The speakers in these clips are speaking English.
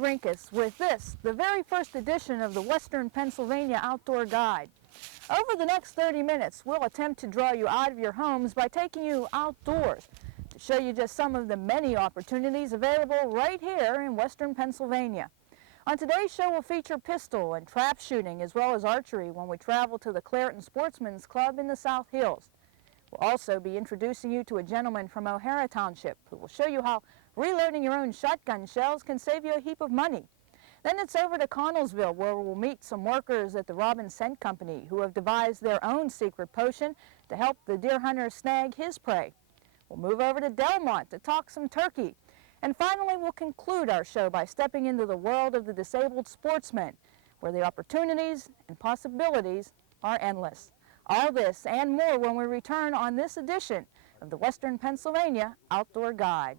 Rinkus with this, the very first edition of the Western Pennsylvania Outdoor Guide. Over the next 30 minutes, we'll attempt to draw you out of your homes by taking you outdoors to show you just some of the many opportunities available right here in Western Pennsylvania. On today's show, we'll feature pistol and trap shooting as well as archery when we travel to the Clairton Sportsman's Club in the South Hills. We'll also be introducing you to a gentleman from O'Hara Township who will show you how reloading your own shotgun shells can save you a heap of money. Then it's over to Connellsville, where we'll meet some workers at the Robin Scent Company who have devised their own secret potion to help the deer hunter snag his prey. We'll move over to Delmont to talk some turkey. And finally, we'll conclude our show by stepping into the world of the disabled sportsman, where the opportunities and possibilities are endless. All this and more when we return on this edition of the Western Pennsylvania Outdoor Guide.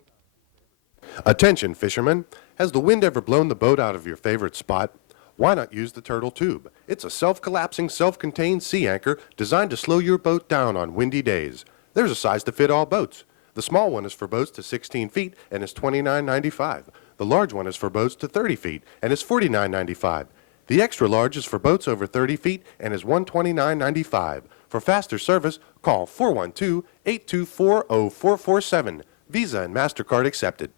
Attention, fishermen. Has the wind ever blown the boat out of your favorite spot? Why not use the Turtle Tube? It's a self-collapsing, self-contained sea anchor designed to slow your boat down on windy days. There's a size to fit all boats. The small one is for boats to 16 feet and is $29.95. The large one is for boats to 30 feet and is $49.95. The extra large is for boats over 30 feet and is $129.95. For faster service, call 412-824-0447. Visa and MasterCard accepted.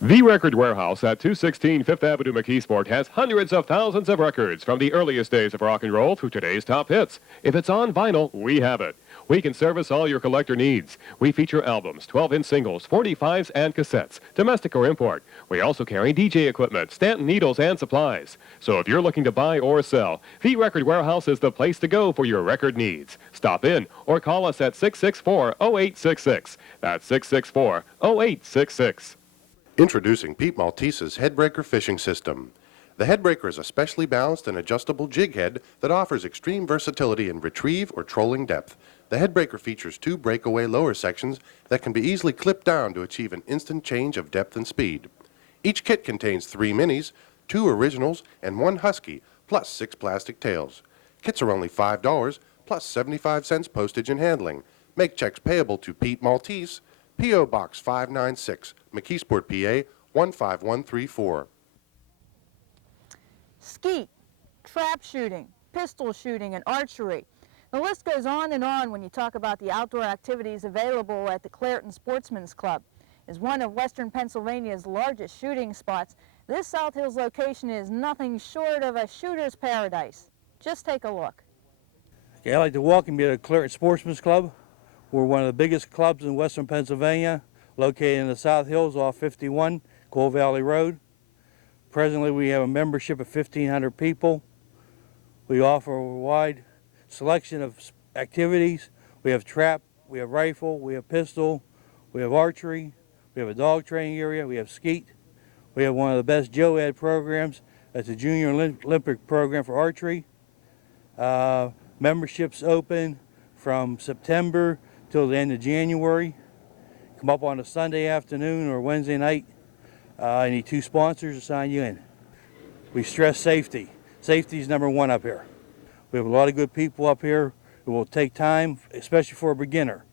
The Record Warehouse at 216 Fifth Avenue, McKeesport has hundreds of thousands of records from the earliest days of rock and roll through today's top hits. If it's on vinyl, we have it. We can service all your collector needs. We feature albums, 12-inch singles, 45s, and cassettes, domestic or import. We also carry DJ equipment, Stanton needles, and supplies. So if you're looking to buy or sell, The Record Warehouse is the place to go for your record needs. Stop in or call us at 664-0866. That's 664-0866. Introducing Pete Maltese's Headbreaker Fishing System. The Headbreaker is a specially balanced and adjustable jig head that offers extreme versatility in retrieve or trolling depth. The Headbreaker features two breakaway lower sections that can be easily clipped down to achieve an instant change of depth and speed. Each kit contains 3 minis, 2 originals, and 1 husky, plus 6 plastic tails. Kits are only $5, plus 75 cents postage and handling. Make checks payable to Pete Maltese, P.O. Box 596, McKeesport, PA 15134. Skeet, trap shooting, pistol shooting, and archery. The list goes on and on when you talk about the outdoor activities available at the Clairton Sportsman's Club. As one of Western Pennsylvania's largest shooting spots, this South Hills location is nothing short of a shooter's paradise. Just take a look. Okay, I'd like to welcome you to the Clairton Sportsman's Club. We're one of the biggest clubs in Western Pennsylvania, located in the South Hills off 51, Coal Valley Road. Presently, we have a membership of 1,500 people. We offer a wide selection of activities. We have trap, we have rifle, we have pistol, we have archery, we have a dog training area, we have skeet. We have one of the best JOAD programs. That's a Junior Olympic program for archery. Memberships open from September till the end of January. Come up on a Sunday afternoon or Wednesday night. I need 2 sponsors to sign you in. We stress safety. Safety is number 1 up here. We have a lot of good people up here who will take time, especially for a beginner,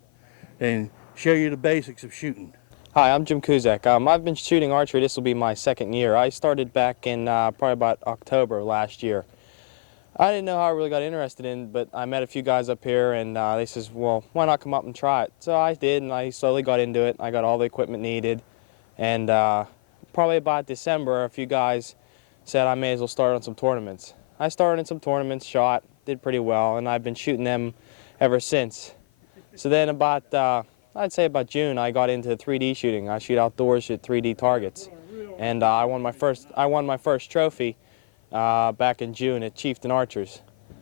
and show you the basics of shooting. Hi, I'm Jim Kuzak. I've been shooting archery. This will be my 2nd year. I started back in probably about October last year. I didn't know how I really got interested in, but I met a few guys up here, and they says, well, why not come up and try it? So I did, and I slowly got into it. I got all the equipment needed, and probably about December, a few guys said I may as well start on some tournaments. I started in some tournaments, shot, did pretty well, and I've been shooting them ever since. So then about, I'd say about June, I got into 3D shooting. I shoot outdoors, shoot 3D targets, and I won my first trophy back in June at Chieftain Archers.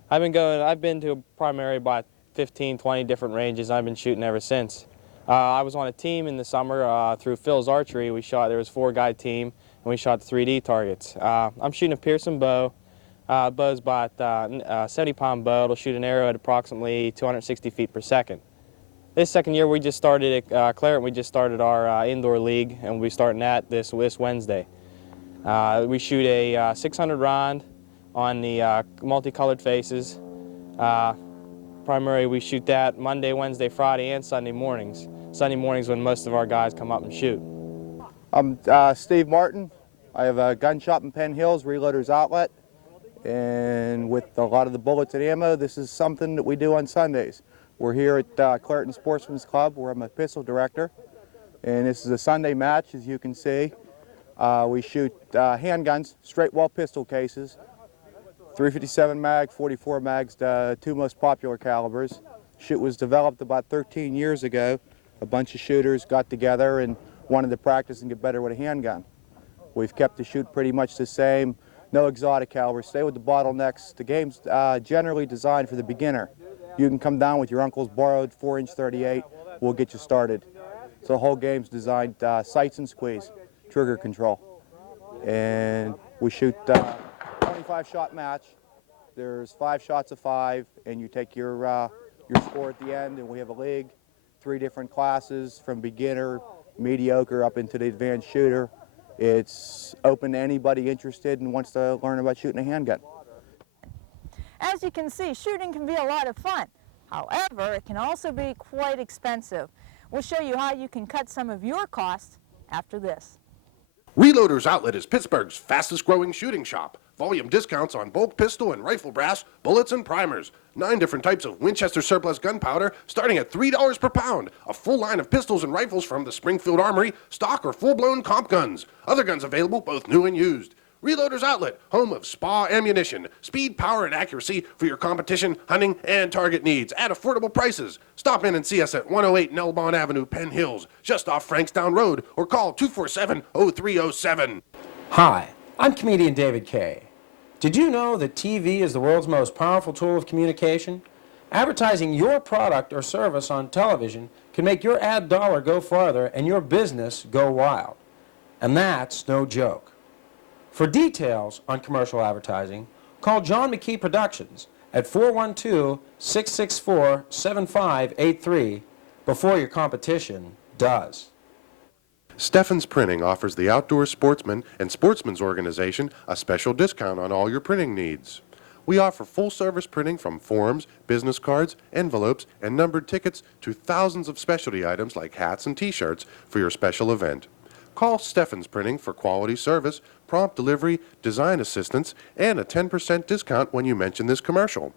I've been to primary about 15, 20 different ranges. I've been shooting ever since. I was on a team in the summer through Phil's Archery. There was a 4-guy team, and we shot 3D targets. I'm shooting a Pearson bow. Bow's about a 70-pound bow. It'll shoot an arrow at approximately 260 feet per second. This 2nd year we just started at Clairton. We just started our indoor league, and we'll be starting that this Wednesday. We shoot a 600 round on the multicolored faces. Primarily we shoot that Monday, Wednesday, Friday, and Sunday mornings. Sunday mornings when most of our guys come up and shoot. I'm Steve Martin. I have a gun shop in Penn Hills, Reloaders Outlet, and with a lot of the bullets and ammo, this is something that we do on Sundays. We're here at Clairton Sportsman's Club, where I'm a pistol director, and this is a Sunday match, as you can see. We shoot handguns, straight wall pistol cases, 357 mag, 44 mags, the two most popular calibers. Shoot was developed about 13 years ago. A bunch of shooters got together and wanted to practice and get better with a handgun. We've kept the shoot pretty much the same, no exotic calibers, stay with the bottlenecks. The game's generally designed for the beginner. You can come down with your uncle's borrowed 4-inch 38, we'll get you started. So the whole game's designed sights and squeeze, trigger control. And we shoot 25-shot match. There's 5 shots of 5, and you take your score at the end, and we have a league, 3 different classes from beginner, mediocre, up into the advanced shooter. It's open to anybody interested and wants to learn about shooting a handgun. As you can see, shooting can be a lot of fun. However, it can also be quite expensive. We'll show you how you can cut some of your costs after this. Reloaders Outlet is Pittsburgh's fastest growing shooting shop. Volume discounts on bulk pistol and rifle brass, bullets and primers. 9 different types of Winchester surplus gunpowder starting at $3 per pound. A full line of pistols and rifles from the Springfield Armory, stock or full-blown comp guns. Other guns available, both new and used. Reloaders Outlet, home of Spa ammunition. Speed, power, and accuracy for your competition, hunting, and target needs at affordable prices. Stop in and see us at 108 Nelbon Avenue, Penn Hills, just off Frankstown Road, or call 247-0307. Hi, I'm comedian David Kay. Did you know that TV is the world's most powerful tool of communication? Advertising your product or service on television can make your ad dollar go farther and your business go wild. And that's no joke. For details on commercial advertising, call John McKee Productions at 412-664-7583 before your competition does. Steffens Printing offers the Outdoor Sportsman and Sportsman's Organization a special discount on all your printing needs. We offer full-service printing from forms, business cards, envelopes, and numbered tickets to thousands of specialty items like hats and T-shirts for your special event. Call Steffens Printing for quality service, prompt delivery, design assistance, and a 10% discount when you mention this commercial.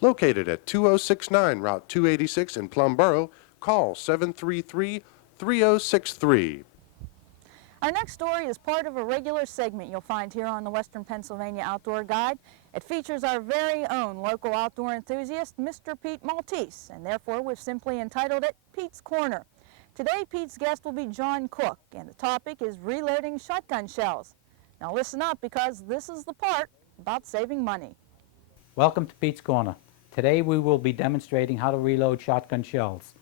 Located at 2069 Route 286 in Plum Borough, call 733-3063. Our next story is part of a regular segment you'll find here on the Western Pennsylvania Outdoor Guide. It features our very own local outdoor enthusiast, Mr. Pete Maltese, and therefore we've simply entitled it Pete's Corner. Today, Pete's guest will be John Cook, and the topic is reloading shotgun shells. Now listen up, because this is the part about saving money. Welcome to Pete's Corner. Today we will be demonstrating how to reload shotgun shells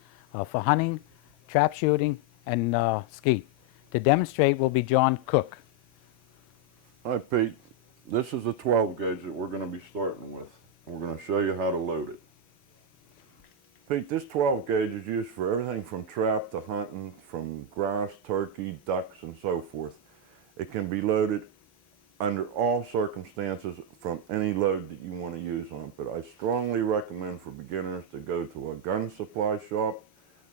for hunting, trap shooting, and skeet. To demonstrate will be John Cook. Hi Pete, this is a 12 gauge that we're going to be starting with. We're going to show you how to load it. Pete, this 12 gauge is used for everything from trap to hunting, from grouse, turkey, ducks, and so forth. It can be loaded under all circumstances from any load that you want to use on it, but I strongly recommend for beginners to go to a gun supply shop,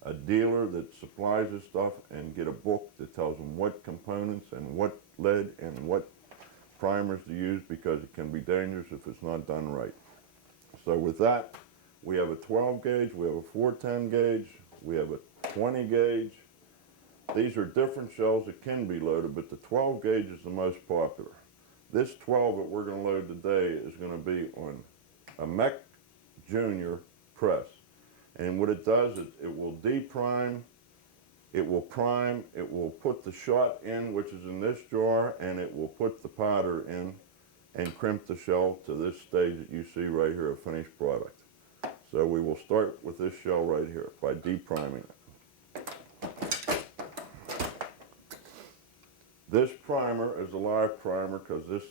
a dealer that supplies this stuff, and get a book that tells them what components and what lead and what primers to use, because it can be dangerous if it's not done right. So with that, we have a 12 gauge, we have a 410 gauge, we have a 20 gauge. These are different shells that can be loaded, but the 12 gauge is the most popular. This 12 that we're going to load today is going to be on a Mech Junior press. And what it does is it will deprime, it will prime, it will put the shot in, which is in this jar, and it will put the powder in and crimp the shell to this stage that you see right here, a finished product. So we will start with this shell right here by depriming it. This primer is a live primer because this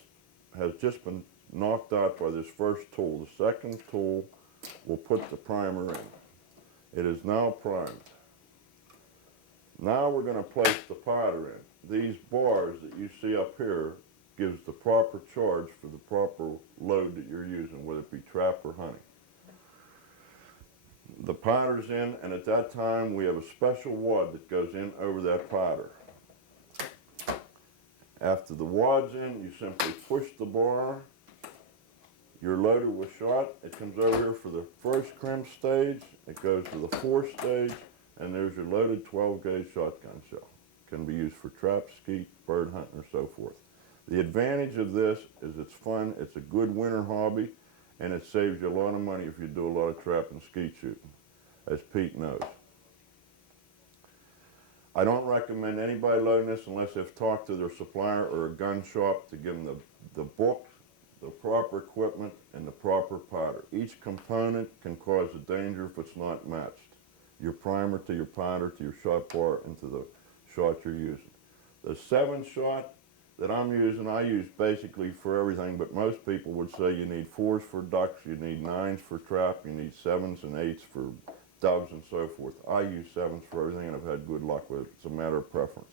has just been knocked out by this first tool. The second tool will put the primer in. It is now primed. Now we're going to place the powder in. These bars that you see up here gives the proper charge for the proper load that you're using, whether it be trap or hunting. The powder's in, and at that time we have a special wad that goes in over that powder. After the wad's in, you simply push the bar. You're loaded with shot. It comes over here for the first crimp stage. It goes to the fourth stage, and there's your loaded 12-gauge shotgun shell. Can be used for trap, skeet, bird hunting, or so forth. The advantage of this is it's fun, it's a good winter hobby, and it saves you a lot of money if you do a lot of trap and skeet shooting, as Pete knows. I don't recommend anybody loading this unless they've talked to their supplier or a gun shop to give them the book, the proper equipment, and the proper powder. Each component can cause a danger if it's not matched. Your primer to your powder to your shot bar and to the shot you're using. The 7-shot that I'm using, I use basically for everything, but most people would say you need 4s for ducks, you need 9s for trap, you need 7s and 8s for doves and so forth. I use 7s for everything and I've had good luck with it. It's a matter of preference.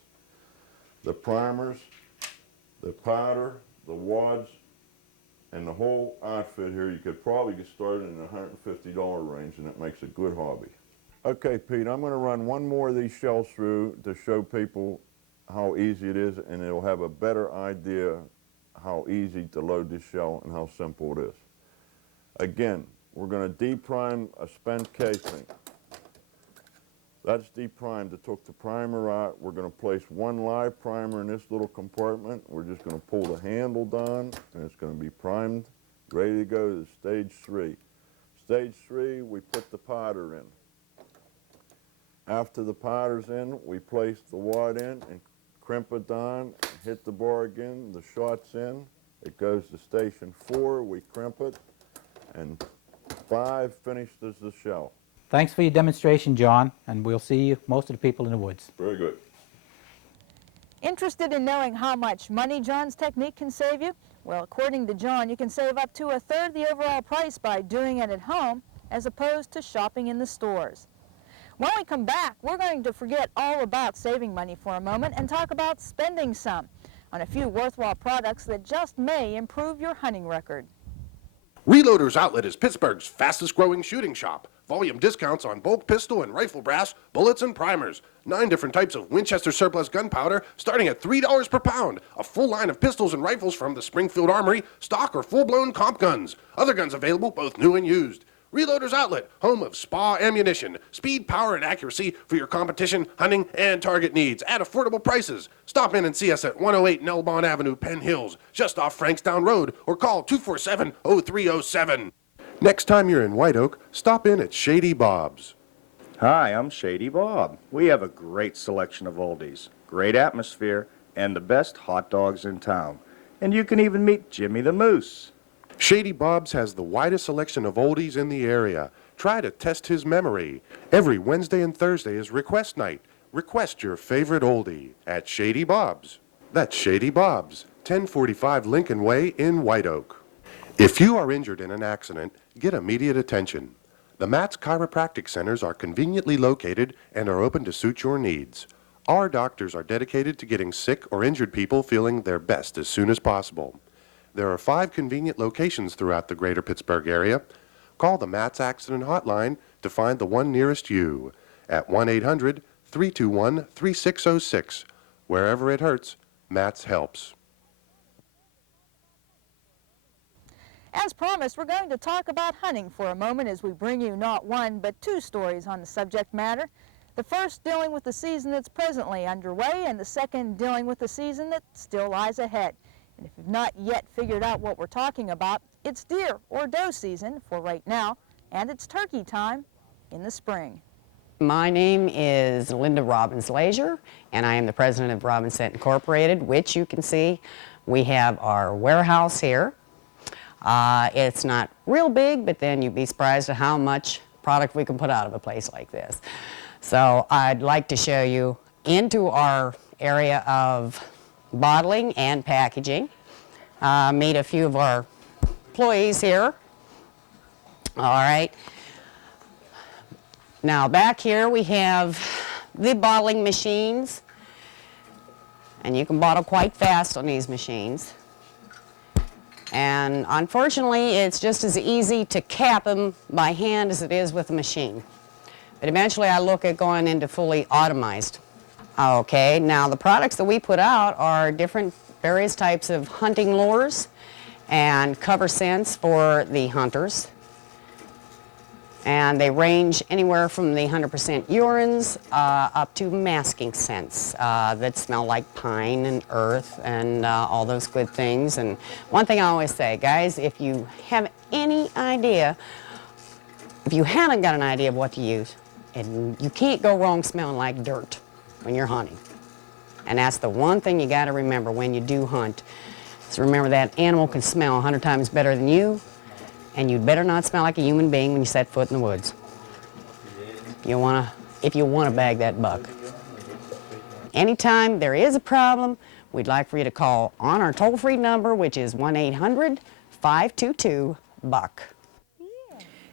The primers, the powder, the wads, and the whole outfit here, you could probably get started in the $150 range, and it makes a good hobby. Okay, Pete, I'm going to run one more of these shells through to show people how easy it is, and they'll have a better idea how easy to load this shell and how simple it is. Again, we're going to deprime a spent casing. That's deprimed. It took the primer out. We're going to place one live primer in this little compartment. We're just going to pull the handle down, and it's going to be primed, ready to go to stage 3. Stage 3, we put the powder in. After the powder's in, we place the wad in and crimp it down, hit the bar again, the shot's in. It goes to station 4, we crimp it, and 5 finished as the shell. Thanks for your demonstration, John, and we'll see most of the people in the woods. Very good. Interested in knowing how much money John's technique can save you? Well, according to John, you can save up to 1/3 the overall price by doing it at home as opposed to shopping in the stores. When we come back, we're going to forget all about saving money for a moment and talk about spending some on a few worthwhile products that just may improve your hunting record. Reloaders Outlet is Pittsburgh's fastest growing shooting shop. Volume discounts on bulk pistol and rifle brass, bullets and primers. 9 different types of Winchester surplus gunpowder starting at $3 per pound. A full line of pistols and rifles from the Springfield Armory, stock or full-blown comp guns. Other guns available, both new and used. Reloaders Outlet, home of Spa ammunition. Speed, power, and accuracy for your competition, hunting, and target needs at affordable prices. Stop in and see us at 108 Nelbon Avenue, Penn Hills, just off Frankstown Road, or call 247-0307. Next time you're in White Oak, stop in at Shady Bob's. Hi, I'm Shady Bob. We have a great selection of oldies, great atmosphere, and the best hot dogs in town. And you can even meet Jimmy the Moose. Shady Bob's has the widest selection of oldies in the area. Try to test his memory. Every Wednesday and Thursday is request night. Request your favorite oldie at Shady Bob's. That's Shady Bob's, 1045 Lincoln Way in White Oak. If you are injured in an accident, get immediate attention. The Matt's Chiropractic Centers are conveniently located and are open to suit your needs. Our doctors are dedicated to getting sick or injured people feeling their best as soon as possible. There are 5 convenient locations throughout the greater Pittsburgh area. Call the Matt's Accident Hotline to find the one nearest you at 1-800-321-3606. Wherever it hurts, Matt's helps. As promised, we're going to talk about hunting for a moment as we bring you not one, but 2 stories on the subject matter. The first dealing with the season that's presently underway, and the second dealing with the season that still lies ahead. And if you've not yet figured out what we're talking about, it's deer or doe season for right now, and it's turkey time in the spring. My name is Linda Robbins-Lazier, and I am the president of Robbins Scent Incorporated, which you can see we have our warehouse here. It's not real big, but then you'd be surprised at how much product we can put out of a place like this. So I'd like to show you into our area of bottling and packaging. Meet a few of our employees here. All right. Now back here we have the bottling machines, and you can bottle quite fast on these machines. And unfortunately, it's just as easy to cap them by hand as it is with a machine. But eventually I look at going into fully automized. Okay, now the products that we put out are different various types of hunting lures and cover scents for the hunters. And they range anywhere from the 100% urines up to masking scents that smell like pine and earth and all those good things. And one thing I always say, guys, if you have any idea, if you haven't got an idea of what to use, and you can't go wrong smelling like dirt when you're hunting. And that's the one thing you got to remember when you do hunt. So remember that animal can smell 100 times better than you, and you'd better not smell like a human being when you set foot in the woods. If you wanna bag that buck. Anytime there is a problem, we'd like for you to call on our toll-free number, which is 1-800-522-BUCK.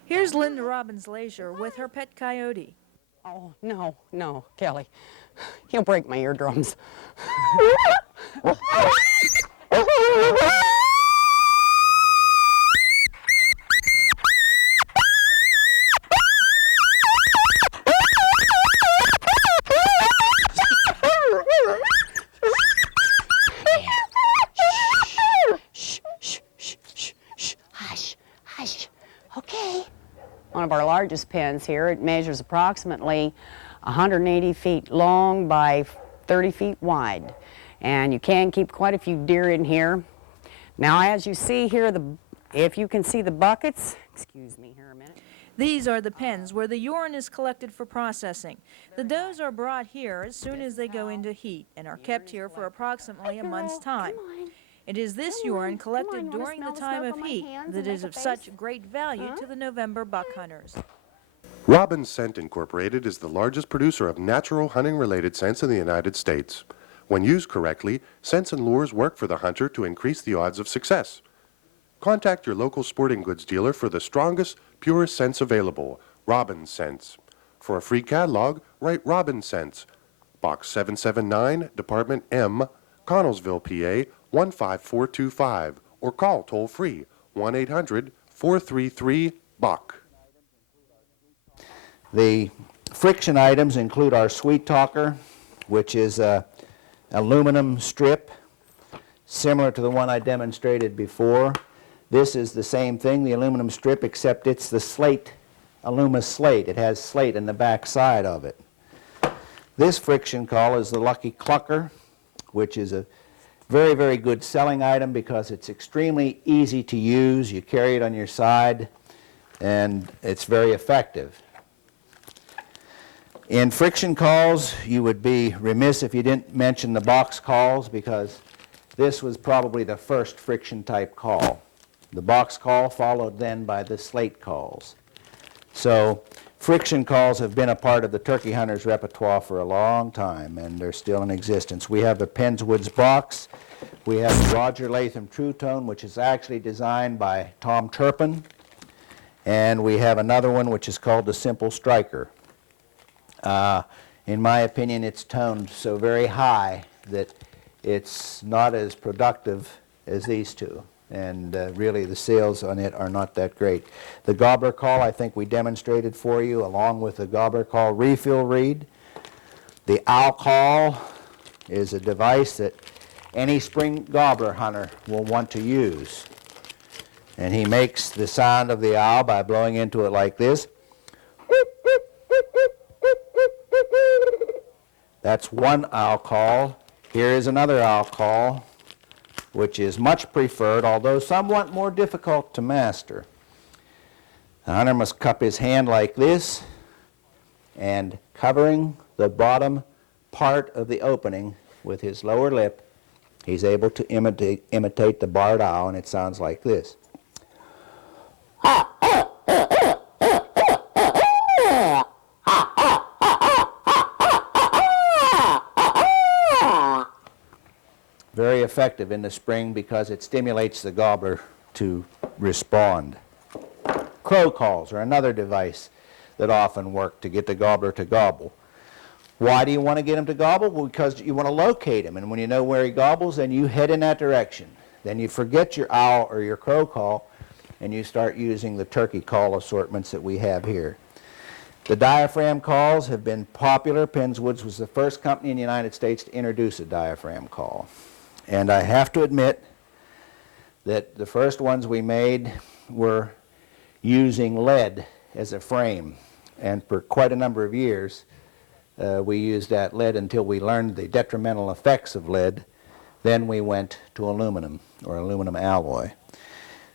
Here's Linda Robbins Leisure with her pet coyote. Oh, no, Kelly. He'll break my eardrums. Okay. One of our largest pens here. It measures approximately 180 feet long by 30 feet wide. And you can keep quite a few deer in here. Now, as you see here, if you can see the buckets, excuse me here a minute. These are the pens where the urine is collected for processing. The does are brought here as soon as they go into heat and are kept here for approximately a month's time. It is this urine collected during the time of heat that is of such great value to the November buck hunters. Robbins Scent Incorporated is the largest producer of natural hunting-related scents in the United States. When used correctly, scents and lures work for the hunter to increase the odds of success. Contact your local sporting goods dealer for the strongest, purest scents available, Robbins Scents. For a free catalog, write Robbins Scents, Box 779, Department M, Connellsville, PA 15425, or call toll-free 1-800-433-BUCK. The friction items include our Sweet Talker, which is an aluminum strip similar to the one I demonstrated before. This is the same thing, the aluminum strip, except it's the slate, aluminum slate. It has slate in the back side of it. This friction call is the Lucky Clucker, which is a very, very good selling item because it's extremely easy to use. You carry it on your side, and it's very effective. In friction calls, you would be remiss if you didn't mention the box calls, because this was probably the first friction type call. The box call followed then by the slate calls. So friction calls have been a part of the turkey hunter's repertoire for a long time, and they're still in existence. We have a Penswoods box. We have the Roger Latham True Tone, which is actually designed by Tom Turpin. And we have another one which is called the Simple Striker. In my opinion, it's toned so very high that it's not as productive as these two. And really the sales on it are not that great. The Gobbler Call I think we demonstrated for you, along with the Gobbler Call refill reed. The Owl Call is a device that any spring gobbler hunter will want to use. And he makes the sound of the owl by blowing into it like this. That's one owl call. Here is another owl call, which is much preferred, although somewhat more difficult to master. The hunter must cup his hand like this, and covering the bottom part of the opening with his lower lip, he's able to imitate the barred owl, and it sounds like this. Very effective in the spring because it stimulates the gobbler to respond. Crow calls are another device that often work to get the gobbler to gobble. Why do you want to get him to gobble? Well, because you want to locate him, and when you know where he gobbles, then you head in that direction. Then you forget your owl or your crow call, and you start using the turkey call assortments that we have here. The diaphragm calls have been popular. Penswoods was the first company in the United States to introduce a diaphragm call. And I have to admit that the first ones we made were using lead as a frame. And for quite a number of years, we used that lead until we learned the detrimental effects of lead. Then we went to aluminum, or aluminum alloy.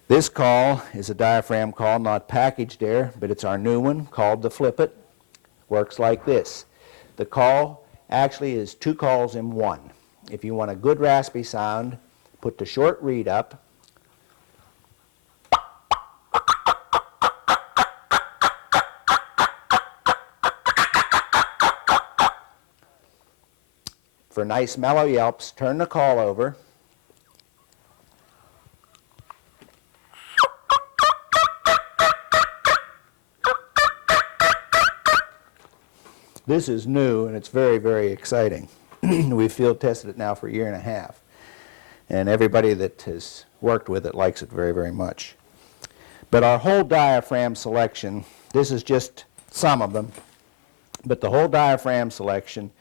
This caul is a diaphragm caul, not packaged there, but it's our new one called the Flip It. Works like this. The caul actually is 2 cauls in one. If you want a good raspy sound, put the short reed up. For nice mellow yelps, turn the caul over. This is new and it's very, very exciting. We've field tested it now for a year and a half. And everybody that has worked with it likes it very, very much. But our whole diaphragm selection, this is just some of them, but the whole diaphragm selection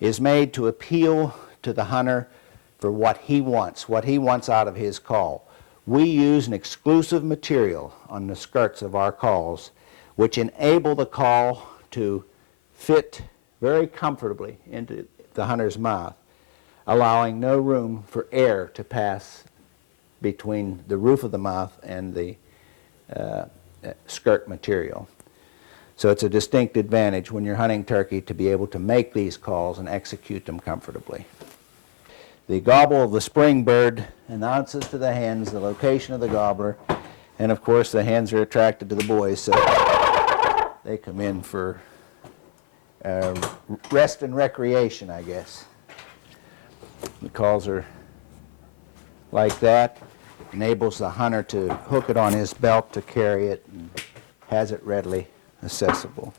is made to appeal to the hunter for what he wants out of his caul. We use an exclusive material on the skirts of our cauls which enable the caul to fit very comfortably into the hunter's mouth, allowing no room for air to pass between the roof of the mouth and the skirt material. So it's a distinct advantage when you're hunting turkey to be able to make these calls and execute them comfortably. The gobble of the spring bird announces to the hens the location of the gobbler, and of course the hens are attracted to the boys, so they come in for rest and recreation, I guess. The calls are like that. Enables the hunter to hook it on his belt to carry it and has it readily accessible.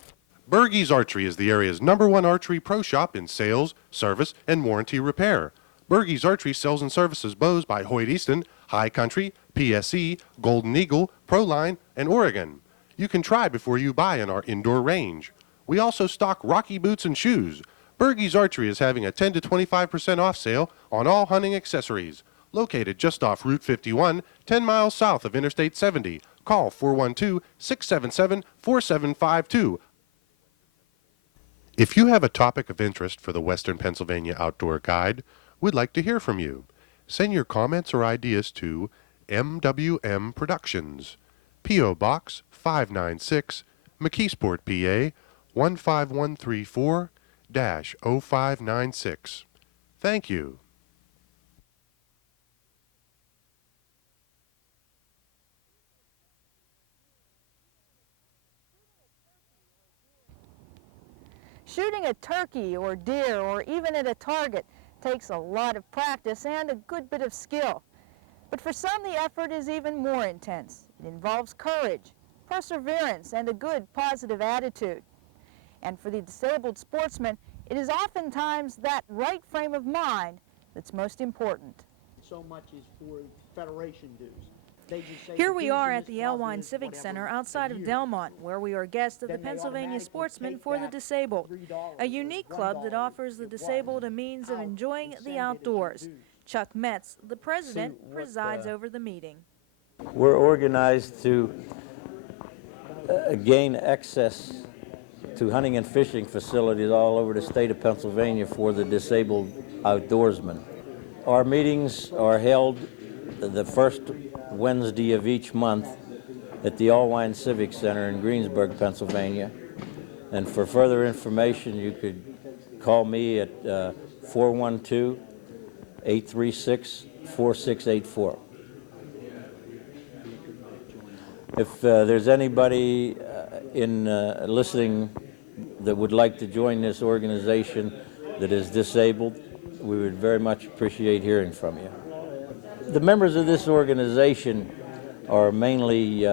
Bergey's Archery is the area's #1 archery pro shop in sales, service, and warranty repair. Bergey's Archery sells and services bows by Hoyt Easton, High Country, PSE, Golden Eagle, Proline, and Oregon. You can try before you buy in our indoor range. We also stock Rocky boots and shoes. Bergey's Archery is having a 10 to 25% off sale on all hunting accessories. Located just off Route 51, 10 miles south of Interstate 70. Call 412-677-4752. If you have a topic of interest for the Western Pennsylvania Outdoor Guide, we'd like to hear from you. Send your comments or ideas to MWM Productions, P.O. Box 596, McKeesport, PA 15134-0596. Thank you. Shooting a turkey or deer or even at a target takes a lot of practice and a good bit of skill. But for some, the effort is even more intense. It involves courage, perseverance, and a good positive attitude. And for the disabled sportsman, it is oftentimes that right frame of mind that's most important. So much is for federation dues. Here we are at the Elwine Civic Center outside of Delmont, where we are guests of the Pennsylvania Sportsmen for the Disabled, a unique club that offers the disabled a means of enjoying the outdoors. Chuck Metz, the president, presides over the meeting. We're organized to gain access to hunting and fishing facilities all over the state of Pennsylvania for the disabled outdoorsmen. Our meetings are held the first Wednesday of each month at the Elwine Civic Center in Greensburg, Pennsylvania. And for further information, you could call me at 412-836-4684. If there's anybody listening that would like to join this organization that is disabled, we would very much appreciate hearing from you. The members of this organization are mainly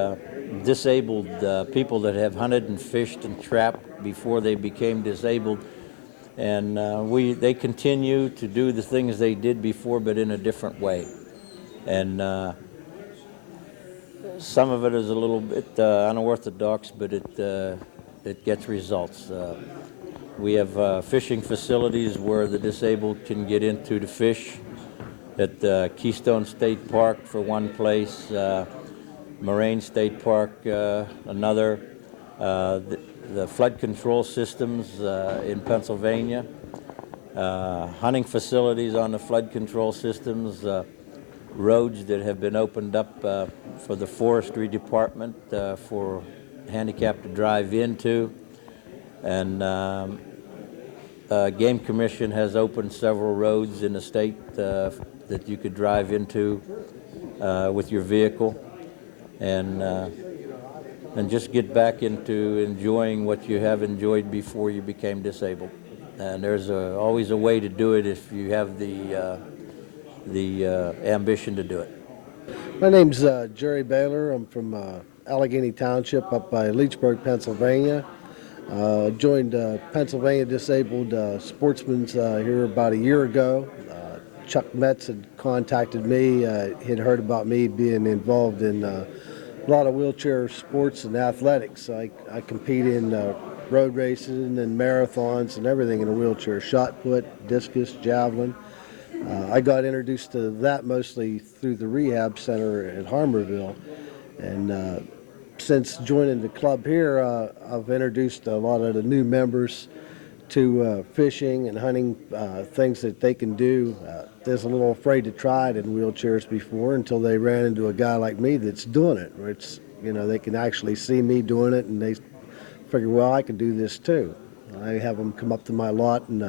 disabled people that have hunted and fished and trapped before they became disabled, and they continue to do the things they did before, but in a different way. And some of it is a little bit unorthodox, but it gets results. We have fishing facilities where the disabled can get into to fish. at Keystone State Park for one place, Moraine State Park another, the flood control systems in Pennsylvania, hunting facilities on the flood control systems, roads that have been opened up for the forestry department for handicap to drive into, and Game Commission has opened several roads in the state that you could drive into with your vehicle, and just get back into enjoying what you have enjoyed before you became disabled. And there's always a way to do it if you have the ambition to do it. My name's Jerry Baylor. I'm from Allegheny Township up by Leechburg, Pennsylvania. Joined Pennsylvania Disabled Sportsmen's here about a year ago. Chuck Metz had contacted me. He'd heard about me being involved in a lot of wheelchair sports and athletics. I compete in road racing and marathons and everything in a wheelchair, shot put, discus, javelin. I got introduced to that mostly through the rehab center at Harmerville, and since joining the club here, I've introduced a lot of the new members to fishing and hunting, things that they can do. They're a little afraid to try it in wheelchairs before until they ran into a guy like me that's doing it. Where it's, you know, they can actually see me doing it, and they figure, well, I can do this too. I have them come up to my lot in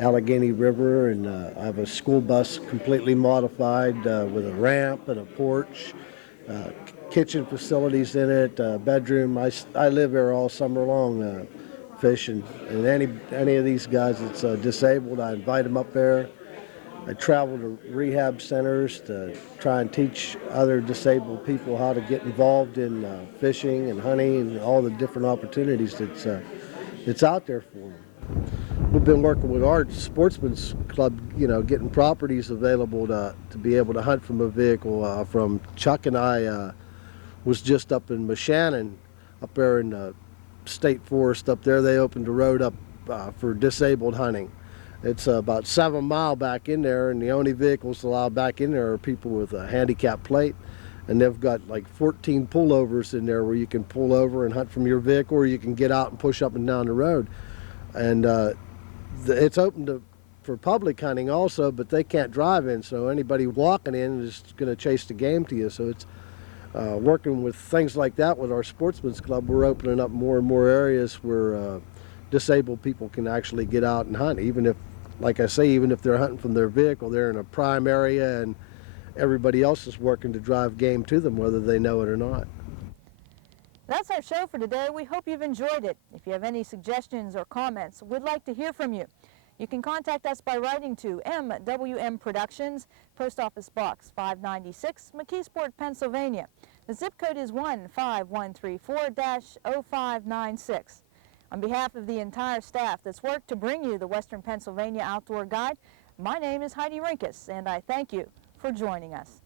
Allegheny River, and I have a school bus completely modified with a ramp and a porch, kitchen facilities in it, bedroom. I live there all summer long fishing, and any of these guys that's disabled, I invite them up there. I travel to rehab centers to try and teach other disabled people how to get involved in fishing and hunting and all the different opportunities that's out there for them. We've been working with our sportsman's club, you know, getting properties available to be able to hunt from a vehicle. From Chuck and I was just up in Moshannon, up there in the state forest up there. They opened a road up for disabled hunting. It's about 7 miles back in there, and the only vehicles allowed back in there are people with a handicap plate. And they've got like 14 pullovers in there where you can pull over and hunt from your vehicle, or you can get out and push up and down the road. And it's open for public hunting also, but they can't drive in, so anybody walking in is going to chase the game to you. So it's working with things like that with our sportsman's club. We're opening up more and more areas where disabled people can actually get out and hunt, even if, like I say, even if they're hunting from their vehicle, they're in a prime area and everybody else is working to drive game to them, whether they know it or not. That's our show for today. We hope you've enjoyed it. If you have any suggestions or comments, we'd like to hear from you. You can contact us by writing to MWM Productions, Post Office Box 596, McKeesport, Pennsylvania. The zip code is 15134-0596. On behalf of the entire staff that's worked to bring you the Western Pennsylvania Outdoor Guide, my name is Heidi Rinkus, and I thank you for joining us.